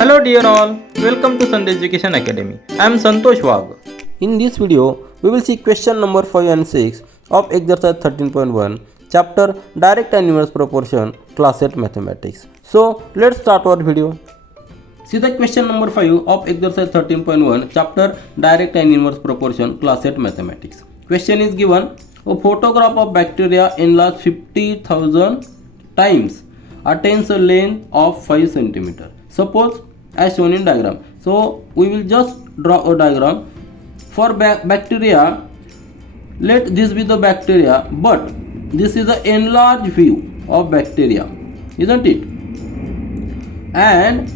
Hello dear all, welcome to Sandhya Education Academy. I am Santosh Wag. In this video, we will see question number 5 and 6 of exercise 13.1, chapter Direct and Inverse Proportion, class 8 Mathematics. So, let's start our video. See the question number 5 of exercise 13.1, chapter Direct and Inverse Proportion, class 8 Mathematics. Question is given, a photograph of bacteria enlarged 50,000 times attains a length of 5 cm. Suppose as shown in diagram. So we will just draw a diagram for bacteria. Let this be the bacteria, but this is the enlarged view of bacteria, isn't it? And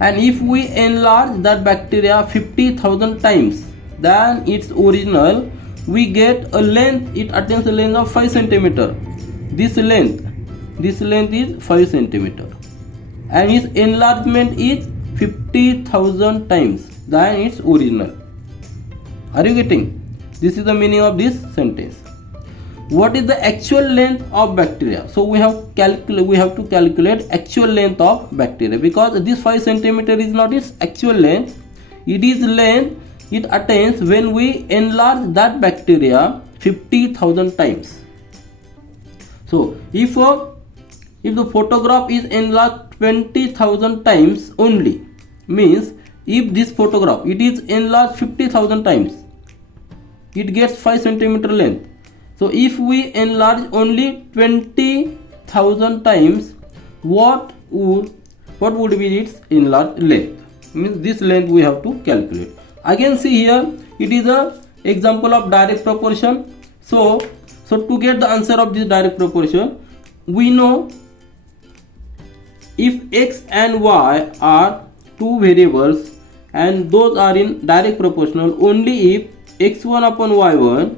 if we enlarge that bacteria 50,000 times than its original, we get a length. It attains a length of 5 cm. This length is 5 cm. And its enlargement is 50,000 times than its original. Are you getting? This is the meaning of this sentence. What is the actual length of bacteria? So we have to calculate actual length of bacteria, because this 5 cm is not its actual length. It is length it attains when we enlarge that bacteria 50,000 times. So if the photograph is enlarged 20,000 times only, means if this photograph it is enlarged 50,000 times, it gets 5 cm length. So if we enlarge only 20,000 times, what would be its enlarged length? Means this length we have to calculate. Again, see here, it is a example of direct proportion. So to get the answer of this direct proportion, we know if x and y are two variables and those are in direct proportional only if x1 upon y1,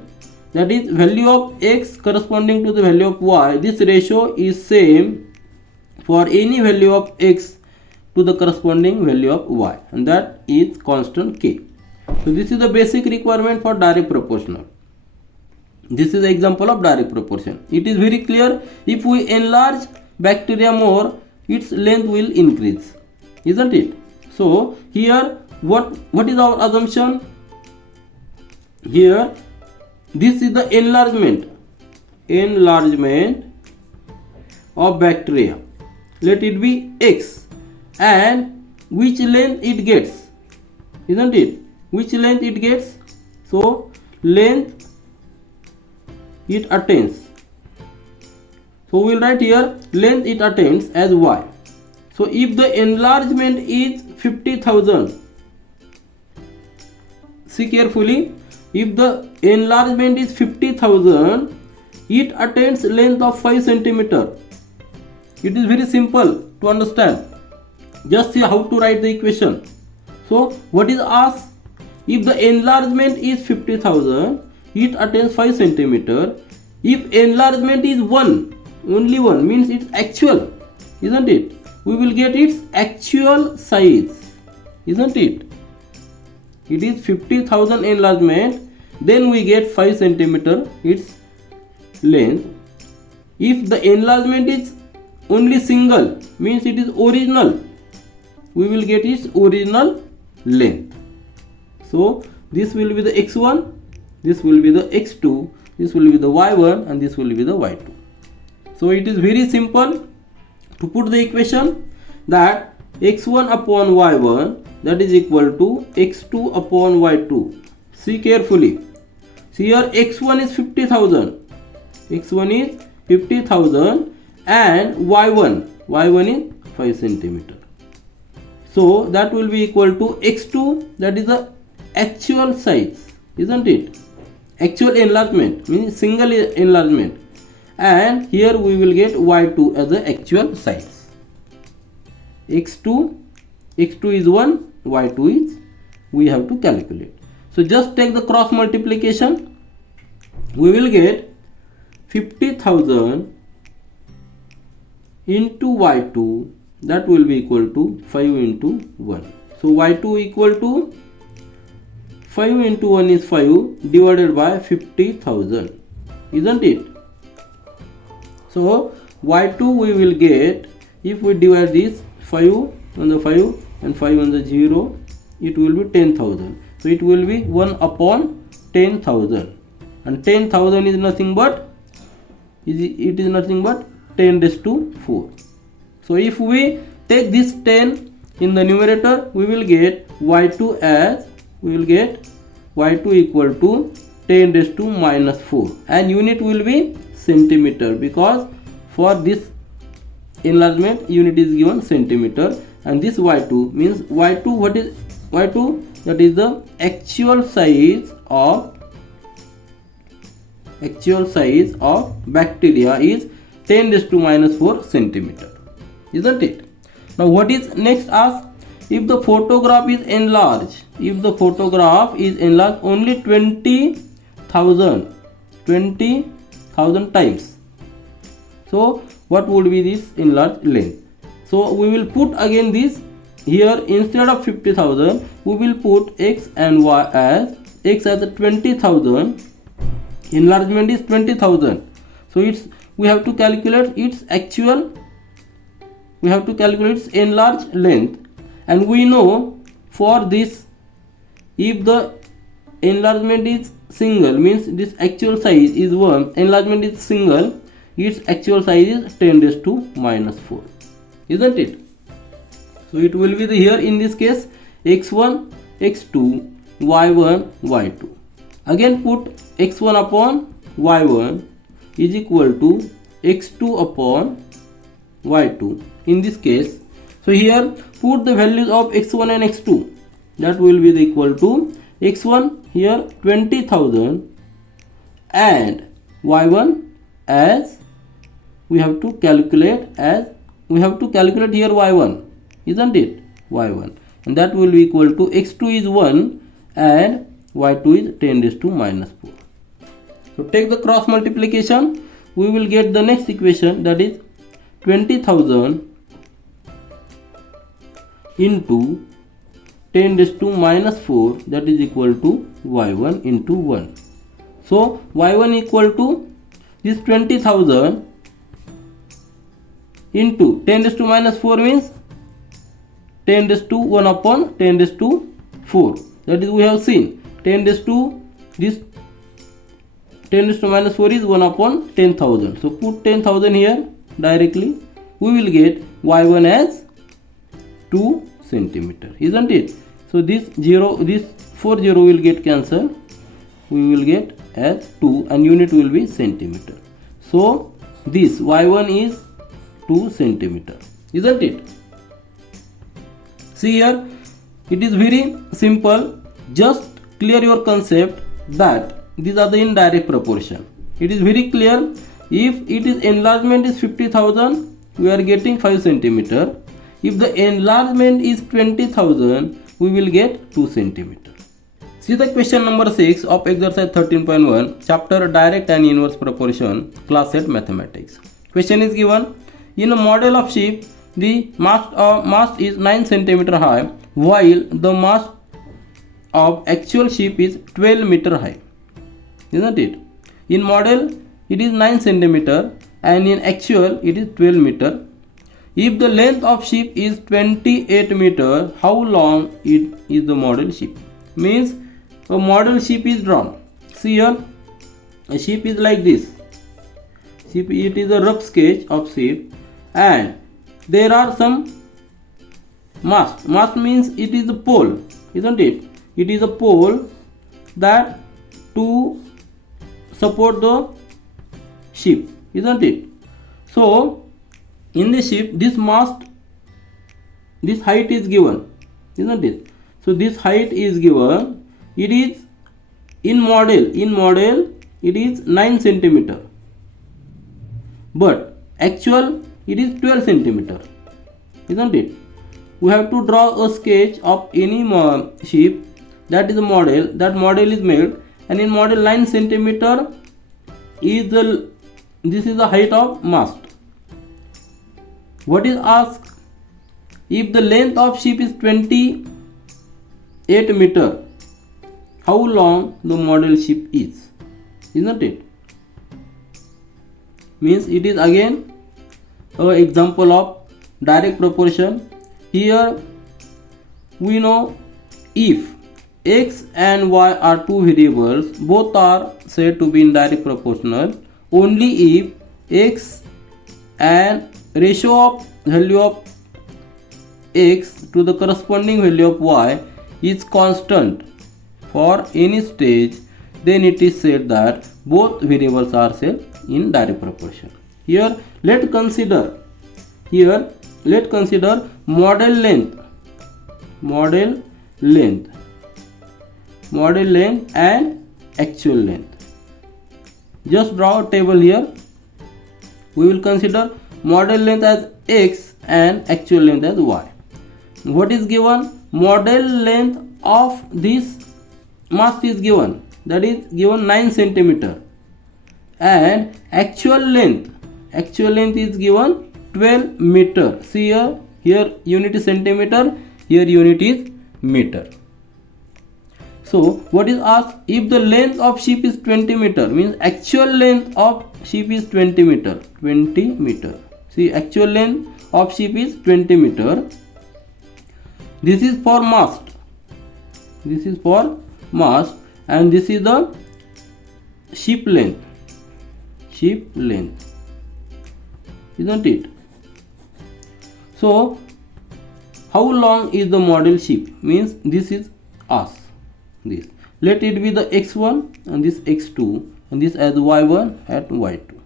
that is value of x corresponding to the value of y, this ratio is same for any value of x to the corresponding value of y, and that is constant k. So this is the basic requirement for direct proportional. This is the example of direct proportion. It is very clear, if we enlarge bacteria more, its length will increase, isn't it? So here what is our assumption? Here this is the enlargement of bacteria. Let it be x, and which length it gets, isn't it? Which length it gets? So length it attains. So we will write here length it attains as y. So if the enlargement is 50,000, see carefully, if the enlargement is 50,000, it attains length of 5 cm. It is very simple to understand. Just see how to write the equation. So what is asked? If the enlargement is 50,000, it attains 5 cm. If enlargement is 1, only 1, means it's actual, isn't it? We will get its actual size, isn't it? It is 50,000 enlargement, then we get 5 cm its length. If the enlargement is only single, means it is original, we will get its original length. So this will be the x1, this will be the x2, this will be the y1, and this will be the y2. So it is very simple to put the equation that x1 upon y1, that is equal to x2 upon y2. See carefully. See here, x1 is 50,000. x1 is 50,000 and y1 is 5 cm. So that will be equal to x2, that is the actual size, isn't it? Actual enlargement means single enlargement, and here we will get y2 as the actual size. x2 is 1, y2 is we have to calculate. So just take the cross multiplication. We will get 50,000 into y2, that will be equal to 5 into 1. So y2 equal to 5 into 1 is 5 divided by 50,000, isn't it? So y2 we will get if we divide this 5 on the 5 and 5 on the 0, it will be 10,000. So it will be 1 upon 10,000, and 10,000 is nothing but 10 raised to 4. So if we take this 10 in the numerator, we will get y2 equal to 10 raised to minus 4, and unit will be centimeter, because for this enlargement unit is given centimeter. And this y2 means y2, what is y2? That is the actual size of bacteria is 10 raised to minus 4 centimeter, isn't it? Now what is next asked? If the photograph is enlarged, only 20,000 times, so what would be this enlarged length? So we will put again this here, instead of 50,000 we will put x and y as x as 20,000. Enlargement is 20,000, so we have to calculate its enlarged length. And we know for this, if the enlargement is single, means this actual size is 1, enlargement is single, its actual size is 10 raised to minus 4, isn't it? So it will be here in this case x1, x2, y1, y2. Again put x1 upon y1 is equal to x2 upon y2 in this case. So here put the values of x1 and x2, that will be equal to x1 here 20,000 and y1 as we have to calculate here y1, isn't it? y1, and that will be equal to x2 is 1 and y2 is 10 raised to minus 4. So take the cross multiplication, we will get the next equation, that is 20,000 into 10 raised to minus 4, that is equal to y1 into 1. So y1 equal to this 20,000 into 10 raised to minus 4 means 10 raised to 1 upon 10 raised to 4. That is, we have seen 10 raised to minus 4 is 1 upon 10,000. So put 10,000 here directly. We will get y1 as 2 centimeter, isn't it? So this 4 0 will get cancelled. We will get as 2 and unit will be centimeter. So this y1 is 2 centimeter, isn't it? See here, it is very simple. Just clear your concept that these are the indirect proportion. It is very clear. If it is enlargement is 50,000, we are getting 5 centimeter. If the enlargement is 20,000, we will get 2 centimeter. See the question number 6 of exercise 13.1, chapter direct and inverse proportion, class set mathematics. Question is given: in a model of ship, the mast is 9 centimeter high, while the mast of actual ship is 12 meter high, isn't it? In model it is 9 centimeter and in actual it is 12 meter. If the length of ship is 28 meter, how long it is the model ship? Means a model ship is drawn. See here, a ship is like this. Ship, it is a rough sketch of ship, and there are some mast. Mast means it is a pole, isn't it? It is a pole that to support the ship, isn't it? So in the ship, this mast, this height is given, isn't it? So this height is given. It is in model it is 9 centimeter, but actual it is 12 centimeter, isn't it? We have to draw a sketch of any ship, that is a model. That model is made, and in model 9 centimeter is this is the height of mast. What is asked? If the length of ship is 28 meter, how long the model ship is, isn't it? Means it is again an example of direct proportion. Here we know if x and y are two variables, both are said to be in direct proportional only if x and ratio of value of x to the corresponding value of y is constant for any stage, then it is said that both variables are said in direct proportion. Here let's consider model length and actual length. Just draw a table here. We will consider model length as x and actual length as y. What is given? Model length of this mast is given, that is given 9 centimeter, and actual length is given 12 meter. See here unit is centimeter, here unit is meter. So what is asked? If the length of sheep is 20 meter, means actual length of sheep is 20 meter. See, actual length of sheep is 20 meter. This is for mast, and this is the sheep length, isn't it? So how long is the model sheep? Means this is us. This, let it be the x1 and this x2 and this as y1 and y2.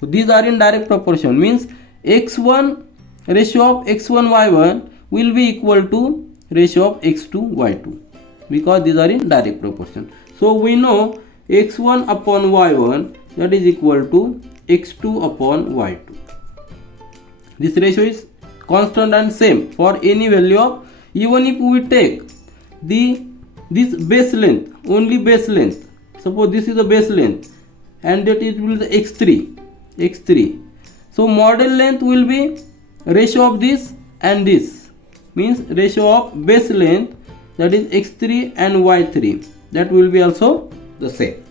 So these are in direct proportion, means x1 ratio of x1 y1 will be equal to ratio of x2 y2, because these are in direct proportion. So we know x1 upon y1, that is equal to x2 upon y2. This ratio is constant and same for any value of, even if we take this base length, only base length, suppose this is the base length and that it will be the x3. So model length will be ratio of this and this, means ratio of base length, that is x3 and y3, that will be also the same.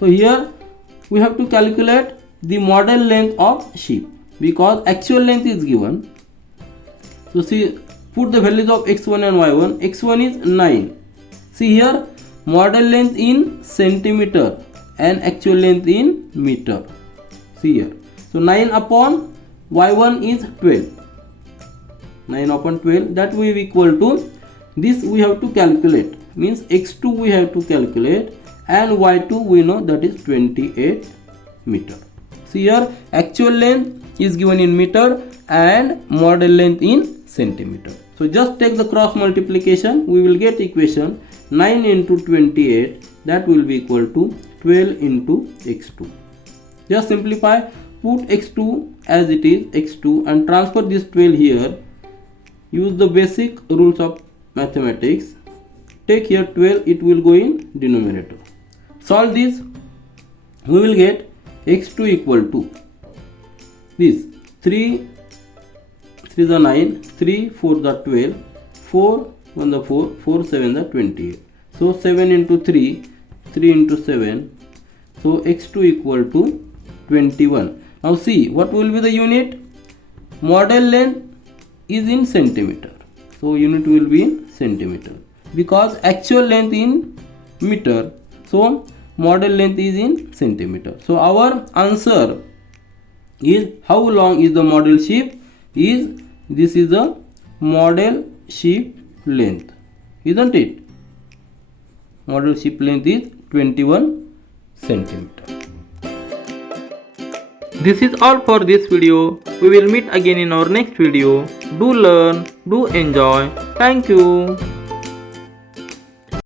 So here we have to calculate the model length of sheep, because actual length is given. So see, put the values of x1 and y1. x1 is 9. See here, model length in centimeter and actual length in meter. See here. So 9 upon y1 is 12. 9 upon 12, that will be equal to, this we have to calculate, means x2 we have to calculate, and y2 we know that is 28 meter. See here, actual length is given in meter and model length in centimeter. So just take the cross multiplication, we will get equation 9 into 28, that will be equal to 12 into x2. Just simplify, put x2 as it is, x2, and transfer this 12 here. Use the basic rules of mathematics. Take here 12, it will go in denominator. Solve this, we will get x2 equal to this 3 is the 9, 3 4 the 12, 4 1 the 4, 4 7 the 28. So 7 into 3, 3 into 7. So x2 equal to 21. Now see, what will be the unit? Model length is in centimeter. So unit will be in centimeter, because actual length in meter. So model length is in centimeter. So our answer is, how long is the model sheep? This is the model sheep length, isn't it? Model sheep length is 21 centimeter. This is all for this video. We will meet again in our next video. Do learn, do enjoy. Thank you.